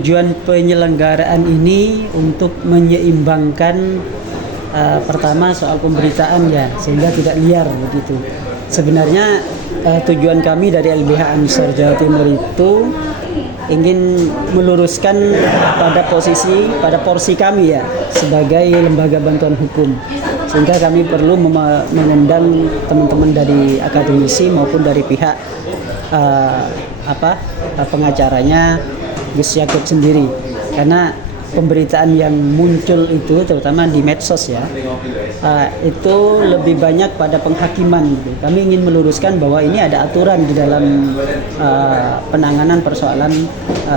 Tujuan penyelenggaraan ini untuk menyeimbangkan pertama soal pemberitaan ya, sehingga tidak liar begitu. Sebenarnya tujuan kami dari LBH Ansor Jawa Timur itu ingin meluruskan pada porsi kami ya sebagai lembaga bantuan hukum, sehingga kami perlu mengundang teman-teman dari akademisi maupun dari pihak pengacaranya Gus Yakut sendiri, karena pemberitaan yang muncul itu terutama di medsos ya, itu lebih banyak pada penghakiman gitu. Kami ingin meluruskan bahwa ini ada aturan di dalam penanganan persoalan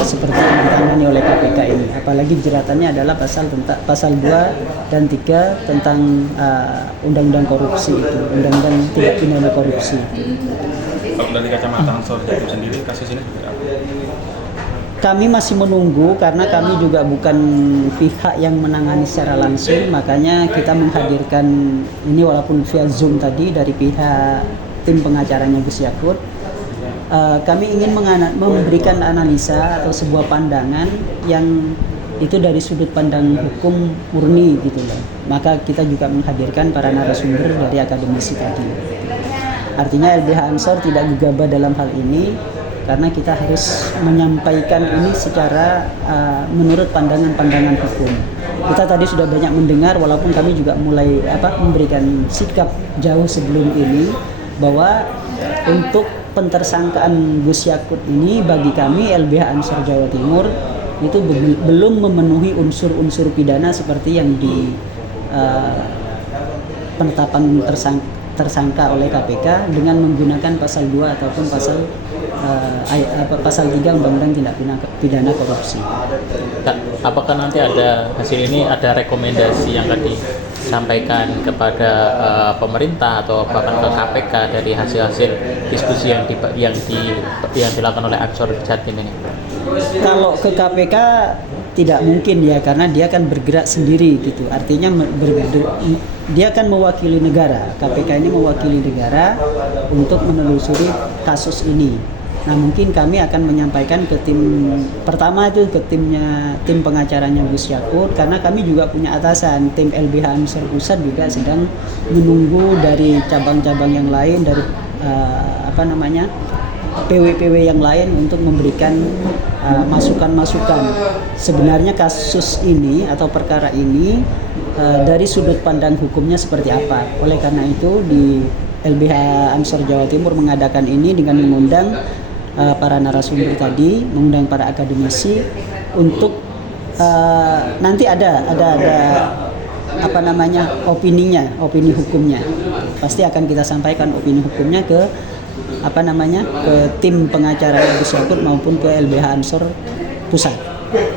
seperti yang ditangani oleh KPK ini, apalagi jeratannya adalah pasal 2 dan 3 tentang undang-undang korupsi itu, undang-undang tindak pidana korupsi. Kalau dari kacamata Ansor Jatim sendiri kasus ini kami masih menunggu karena kami juga bukan pihak yang menangani secara langsung, makanya kita menghadirkan ini walaupun via Zoom tadi dari pihak tim pengacaranya Gus Yakut. Kami ingin memberikan analisa atau sebuah pandangan yang itu dari sudut pandang hukum murni gitu loh. Maka kita juga menghadirkan para narasumber dari akademisi tadi. Artinya LBH Ansor tidak gegabah dalam hal ini, karena kita harus menyampaikan ini secara menurut pandangan-pandangan hukum. Kita tadi sudah banyak mendengar, walaupun kami juga mulai memberikan sikap jauh sebelum ini, bahwa untuk pentersangkaan Gus Yakut ini bagi kami LBH Ansor Jawa Timur itu belum memenuhi unsur-unsur pidana seperti yang di penetapan tersangka oleh KPK dengan menggunakan pasal 2 ataupun pasal 3 Undang-Undang Tindak Pidana Korupsi. Apakah nanti ada hasil ini, ada rekomendasi yang akan disampaikan kepada pemerintah atau bahkan ke KPK dari hasil-hasil diskusi yang dilakukan oleh Ansor Jatim ini? Kalau ke KPK tidak mungkin ya, karena dia akan bergerak sendiri gitu. Artinya dia akan mewakili negara. KPK ini mewakili negara untuk menelusuri kasus ini. Nah, mungkin kami akan menyampaikan ke tim pertama itu ke tim pengacaranya Gus Yakut, karena kami juga punya atasan, tim LBH Ansor Pusat juga sedang menunggu dari cabang-cabang yang lain, dari PW-PW yang lain untuk memberikan masukan-masukan. Sebenarnya kasus ini atau perkara ini dari sudut pandang hukumnya seperti apa. Oleh karena itu di LBH Ansor Jawa Timur mengadakan ini dengan mengundang para narasumber tadi, mengundang para akademisi untuk nanti ada opini hukumnya. Pasti akan kita sampaikan opini hukumnya ke tim pengacara Gus Yakut maupun ke LBH Ansor Pusat.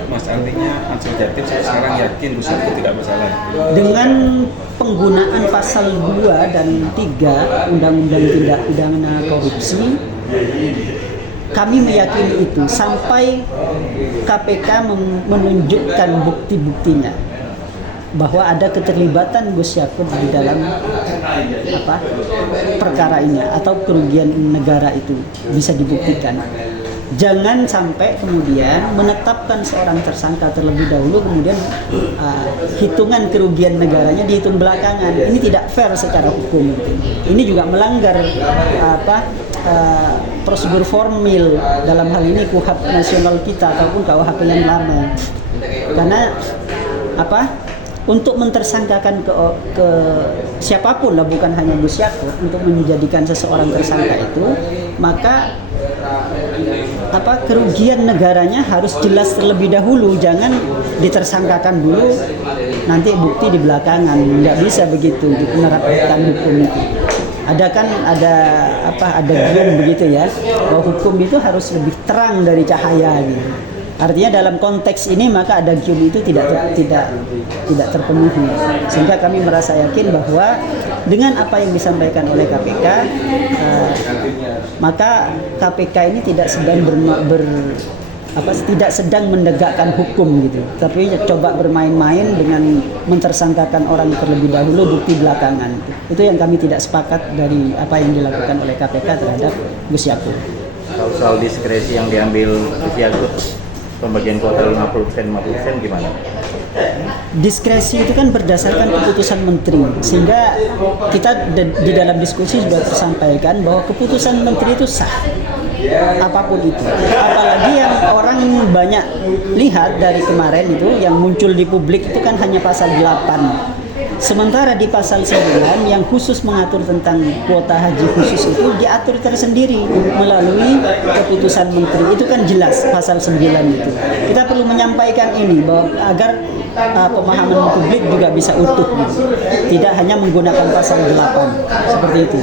Mas, artinya Ansor Jatim sekarang yakin Gus Yakut tidak bersalah? Dengan penggunaan pasal 2 dan 3 Undang-Undang Tindak Pidana Korupsi, kami meyakini itu sampai KPK menunjukkan bukti-buktinya bahwa ada keterlibatan Gus Yakut di dalam perkara ini atau kerugian negara itu bisa dibuktikan. Jangan sampai kemudian menetapkan seorang tersangka terlebih dahulu, kemudian hitungan kerugian negaranya dihitung belakangan. Ini tidak fair secara hukum. Ini juga melanggar prosedur formil, dalam hal ini KUHP nasional kita ataupun KUHP yang lama. Karena untuk mentersangkakan ke siapapun lah, bukan hanya Gus Yakut, untuk menjadikan seseorang tersangka itu, maka kerugian negaranya harus jelas terlebih dahulu, jangan ditersangkakan dulu nanti bukti di belakangan. Nggak bisa begitu menerapkan hukum itu. Ada gium begitu ya, bahwa hukum itu harus lebih terang dari cahaya gitu. Artinya dalam konteks ini maka ada gium itu tidak terpenuhi, sehingga kami merasa yakin bahwa dengan apa yang disampaikan oleh KPK, maka KPK ini tidak sedang menegakkan hukum gitu, tapi coba bermain-main dengan mentersangkakan orang terlebih dahulu, bukti belakangan. Itu yang kami tidak sepakat dari apa yang dilakukan oleh KPK terhadap Gus Yakut. Soal diskresi yang diambil Gus Yakut, pembagian kuota 50% gimana? Diskresi itu kan berdasarkan keputusan menteri, sehingga kita di dalam diskusi sudah tersampaikan bahwa keputusan menteri itu sah, apapun itu. Apalagi yang orang banyak lihat dari kemarin itu yang muncul di publik itu kan hanya pasal 8. Sementara di pasal 9 yang khusus mengatur tentang kuota haji khusus itu diatur tersendiri melalui keputusan menteri. Itu kan jelas pasal 9 itu. Kita perlu menyampaikan ini bahwa agar pemahaman publik juga bisa utuh gitu. Tidak hanya menggunakan pasal 8 seperti itu.